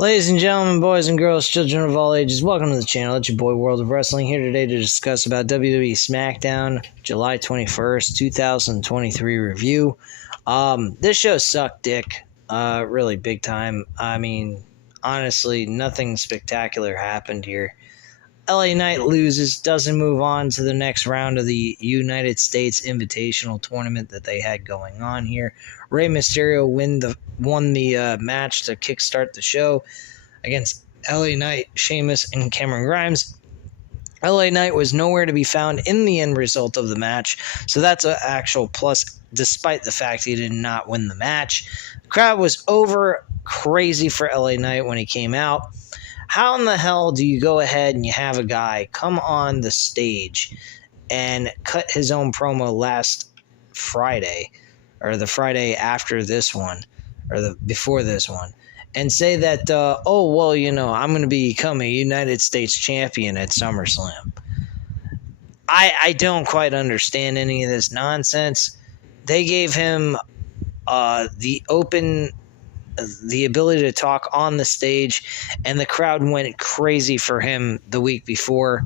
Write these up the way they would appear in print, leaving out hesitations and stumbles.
Ladies and gentlemen, boys and girls, children of all ages, welcome to the channel. It's your boy World of Wrestling here today to discuss about WWE Smackdown, July 21st, 2023 review. This show sucked dick, really big time. I mean, honestly, nothing spectacular happened here. LA Knight loses, doesn't move on to the next round of the United States Invitational Tournament that they had going on here. Rey Mysterio won the match to kickstart the show against LA Knight, Sheamus, and Cameron Grimes. LA Knight was nowhere to be found in the end result of the match, so that's an actual plus, despite the fact he did not win the match. The crowd was over crazy for LA Knight when he came out. How in the hell do you go ahead and you have a guy come on the stage and cut his own promo last Friday, or the Friday after this one, or before this one, and say that, I'm going to become a United States champion at SummerSlam? I don't quite understand any of this nonsense. They gave him the ability to talk on the stage, and the crowd went crazy for him the week before,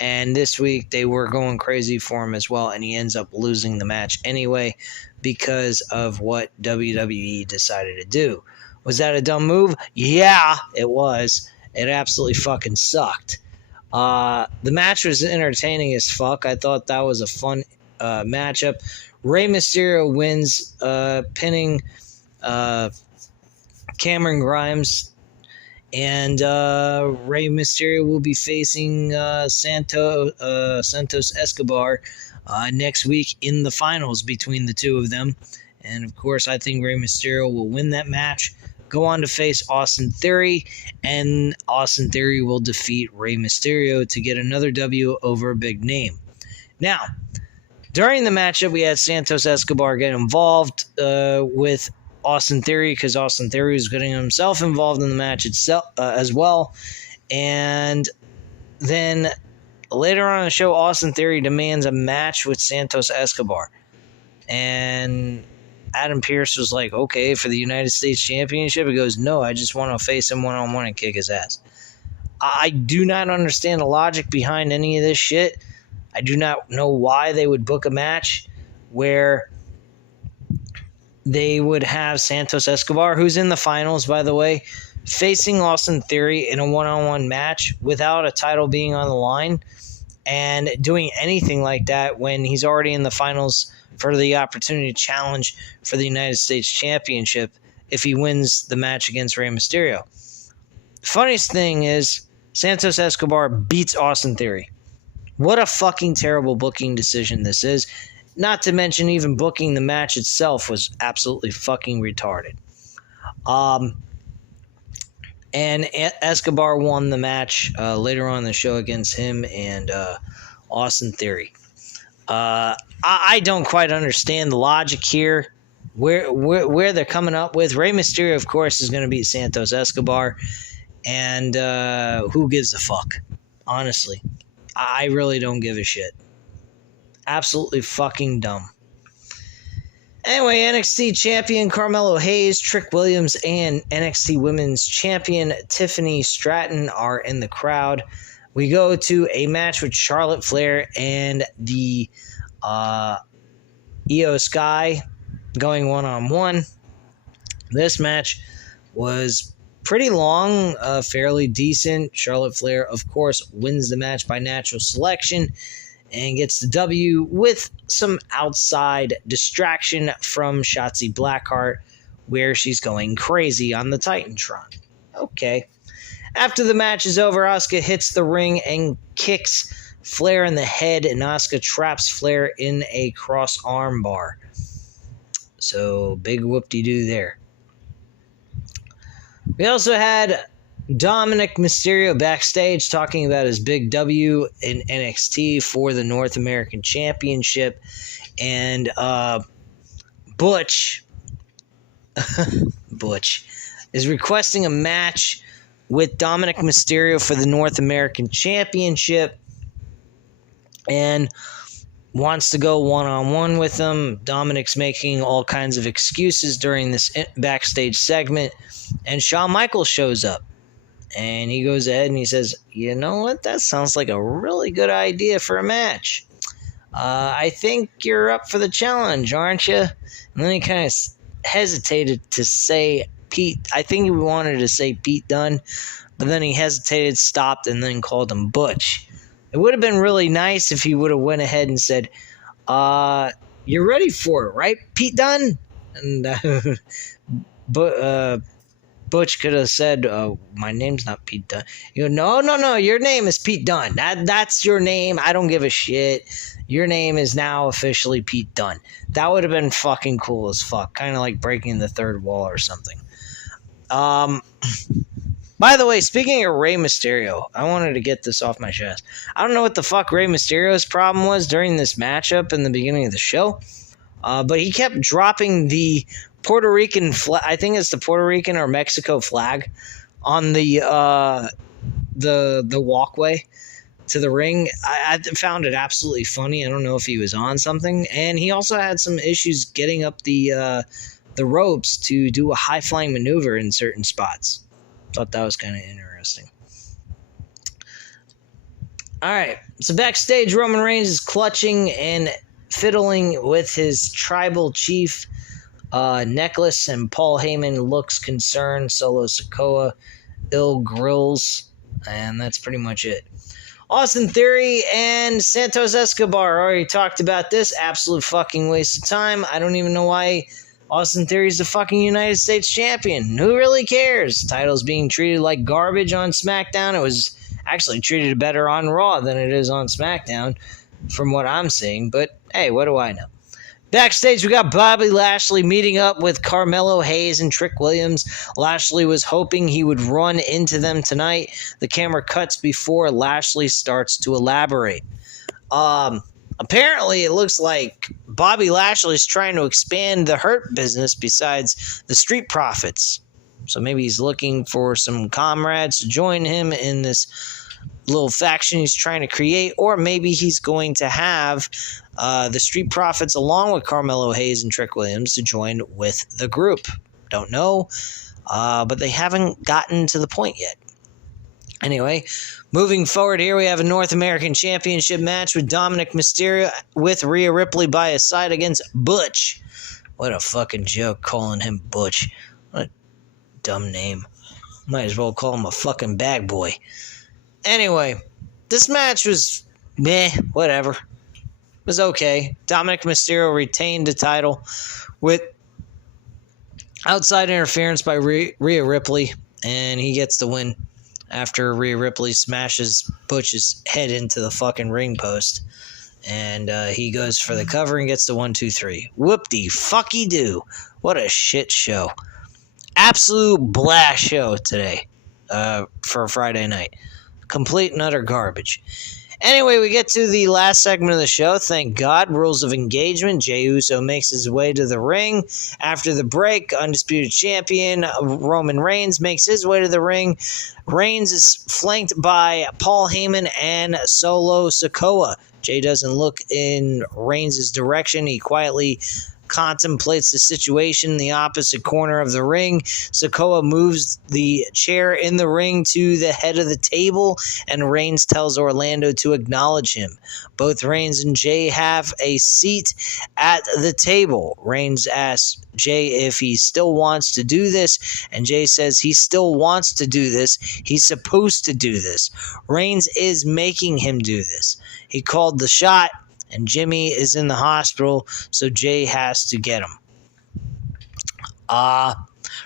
and this week they were going crazy for him as well, and he ends up losing the match anyway because of what WWE decided to do. Was that a dumb move? Yeah, it was. It absolutely fucking sucked. The match was entertaining as fuck. I thought that was a fun matchup. Rey Mysterio wins, pinning Cameron Grimes, and Rey Mysterio will be facing Santos Escobar next week in the finals between the two of them. And of course, I think Rey Mysterio will win that match, go on to face Austin Theory, and Austin Theory will defeat Rey Mysterio to get another W over a big name. Now, during the matchup, we had Santos Escobar get involved with Austin Theory, because Austin Theory was getting himself involved in the match itself as well. And then later on in the show, Austin Theory demands a match with Santos Escobar. And Adam Pearce was like, okay, for the United States Championship? He goes, no, I just want to face him one-on-one and kick his ass. I do not understand the logic behind any of this shit. I do not know why they would book a match where they would have Santos Escobar, who's in the finals, by the way, facing Austin Theory in a one-on-one match without a title being on the line, and doing anything like that when he's already in the finals for the opportunity to challenge for the United States Championship if he wins the match against Rey Mysterio. Funniest thing is, Santos Escobar beats Austin Theory. What a fucking terrible booking decision this is. Not to mention, even booking the match itself was absolutely fucking retarded. And Escobar won the match later on in the show against him and Austin Theory. I don't quite understand the logic here, where they're coming up with. Rey Mysterio, of course, is going to beat Santos Escobar, and who gives a fuck? Honestly, I really don't give a shit. Absolutely fucking dumb. Anyway, NXT champion Carmelo Hayes, Trick Williams, and NXT Women's Champion Tiffany Stratton are in the crowd. We go to a match with Charlotte Flair and the Io Sky going one-on-one. This match was pretty long, fairly decent. Charlotte Flair, of course, wins the match by natural selection and gets the W with some outside distraction from Shotzi Blackheart, where she's going crazy on the Titantron. Okay. After the match is over, Asuka hits the ring and kicks Flair in the head, and Asuka traps Flair in a cross arm bar. So, big whoop-de-doo there. We also had Dominic Mysterio backstage talking about his big W in NXT for the North American Championship. And Butch is requesting a match with Dominic Mysterio for the North American Championship and wants to go one-on-one with him. Dominic's making all kinds of excuses during this backstage segment, and Shawn Michaels shows up. And he goes ahead and he says, you know what? That sounds like a really good idea for a match. I think you're up for the challenge, aren't you? And then he kind of hesitated to say Pete. I think he wanted to say Pete Dunne, but then he hesitated, stopped, and then called him Butch. It would have been really nice if he would have went ahead and said, you're ready for it, right, Pete Dunne? And Butch could have said, my name's not Pete Dunne. You go, no, your name is Pete Dunne. That's your name. I don't give a shit. Your name is now officially Pete Dunne. That would have been fucking cool as fuck. Kind of like breaking the third wall or something. By the way, speaking of Rey Mysterio, I wanted to get this off my chest. I don't know what the fuck Rey Mysterio's problem was during this matchup in the beginning of the show, but he kept dropping the Puerto Rican flag. I think it's the Puerto Rican or Mexico flag on the walkway to the ring. I found it absolutely funny. I don't know if he was on something, and he also had some issues getting up the ropes to do a high flying maneuver in certain spots. Thought that was kind of interesting. All right, so backstage, Roman Reigns is clutching and fiddling with his tribal chief necklace, and Paul Heyman looks concerned. Solo Sikoa ill grills, and that's pretty much it. Austin Theory and Santos Escobar. Already talked about this. Absolute fucking waste of time. I don't even know why Austin Theory is the fucking United States champion. Who really cares? Title's being treated like garbage on SmackDown. It was actually treated better on Raw than it is on SmackDown, from what I'm seeing. But hey, what do I know? Backstage, we got Bobby Lashley meeting up with Carmelo Hayes and Trick Williams. Lashley was hoping he would run into them tonight. The camera cuts before Lashley starts to elaborate. Apparently, it looks like Bobby Lashley's trying to expand the Hurt business besides the Street Profits. So maybe he's looking for some comrades to join him in this little faction he's trying to create, or maybe he's going to have the Street Profits along with Carmelo Hayes and Trick Williams to join with the group. Don't know, but they haven't gotten to the point yet. Anyway, moving forward here, we have a North American Championship match with Dominic Mysterio with Rhea Ripley by his side against Butch. What a fucking joke calling him Butch. What a dumb name. Might as well call him a fucking bag boy. Anyway, this match was meh, whatever. It was okay. Dominic Mysterio retained the title with outside interference by Rhea Ripley, and he gets the win after Rhea Ripley smashes Butch's head into the fucking ring post. And he goes for the cover and gets the 1-2-3. Whoop-de-fucky-do. What a shit show. Absolute blast show today for a Friday night. Complete and utter garbage. Anyway, we get to the last segment of the show. Thank God. Rules of engagement. Jey Uso makes his way to the ring. After the break, Undisputed Champion Roman Reigns makes his way to the ring. Reigns is flanked by Paul Heyman and Solo Sikoa. Jey doesn't look in Reigns' direction. He quietly contemplates the situation in the opposite corner of the ring. Sikoa moves the chair in the ring to the head of the table, and Reigns tells Orlando to acknowledge him. Both Reigns and Jey have a seat at the table. Reigns asks Jey if he still wants to do this, and Jey says he still wants to do this. He's supposed to do this. Reigns is making him do this. He called the shot, and Jimmy is in the hospital, so Jey has to get him.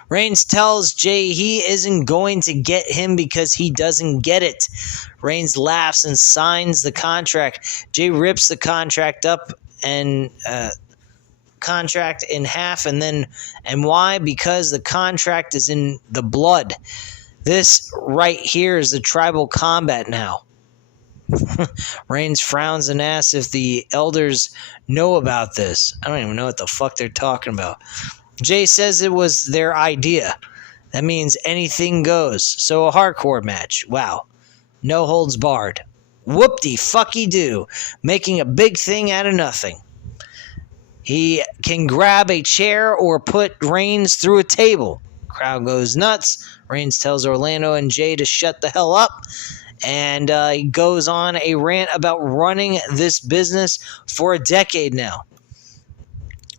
Reigns tells Jey he isn't going to get him because he doesn't get it. Reigns laughs and signs the contract. Jey rips the contract up and contract in half, and why? Because the contract is in the blood. This right here is the tribal combat now. Reigns frowns and asks if the elders know about this. I don't even know what the fuck they're talking about. Jey says it was their idea. That means anything goes. So a hardcore match. Wow. No holds barred. Whoop-de-fucky-do. Making a big thing out of nothing. He can grab a chair or put Reigns through a table. Crowd goes nuts. Reigns tells Orlando and Jay to shut the hell up. And he goes on a rant about running this business for a decade now.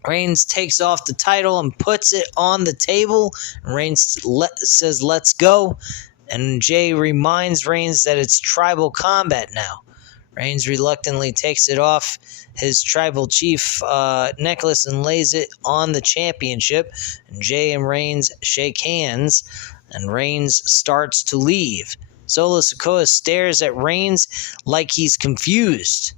Reigns takes off the title and puts it on the table. Reigns says, "Let's go." And Jay reminds Reigns that it's tribal combat now. Reigns reluctantly takes it off his tribal chief necklace and lays it on the championship. And Jay and Reigns shake hands, and Reigns starts to leave. Solo Sikoa stares at Reigns like he's confused.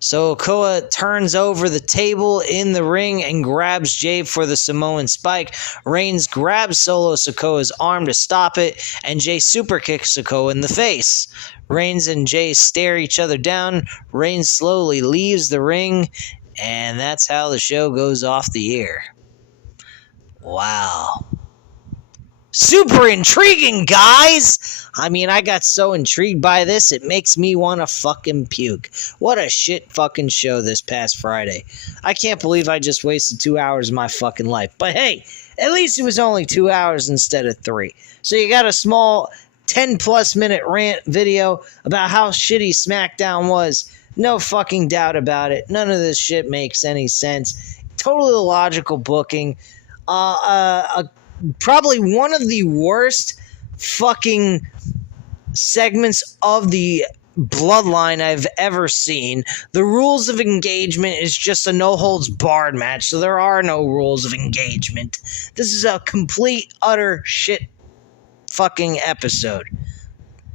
Sikoa turns over the table in the ring and grabs Jay for the Samoan spike. Reigns grabs Solo Sikoa's arm to stop it, and Jay super kicks Sikoa in the face. Reigns and Jay stare each other down. Reigns slowly leaves the ring, and that's how the show goes off the air. Wow. Super intriguing, guys! I mean, I got so intrigued by this, it makes me want to fucking puke. What a shit fucking show this past Friday. I can't believe I just wasted 2 hours of my fucking life. But hey, at least it was only 2 hours instead of 3. So you got a small 10-plus minute rant video about how shitty Smackdown was. No fucking doubt about it. None of this shit makes any sense. Totally illogical booking. Probably one of the worst fucking segments of the Bloodline I've ever seen. The rules of engagement is just a no-holds-barred match, so there are no rules of engagement. This is a complete, utter shit fucking episode.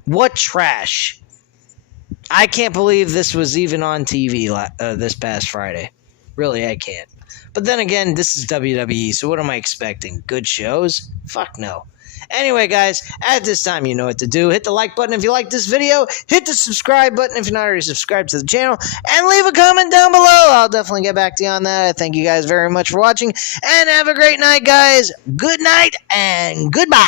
What trash. I can't believe this was even on TV this past Friday. Really, I can't. But then again, this is WWE, so what am I expecting? Good shows? Fuck no. Anyway, guys, at this time, you know what to do. Hit the like button if you like this video. Hit the subscribe button if you're not already subscribed to the channel. And leave a comment down below. I'll definitely get back to you on that. I thank you guys very much for watching. And have a great night, guys. Good night and goodbye.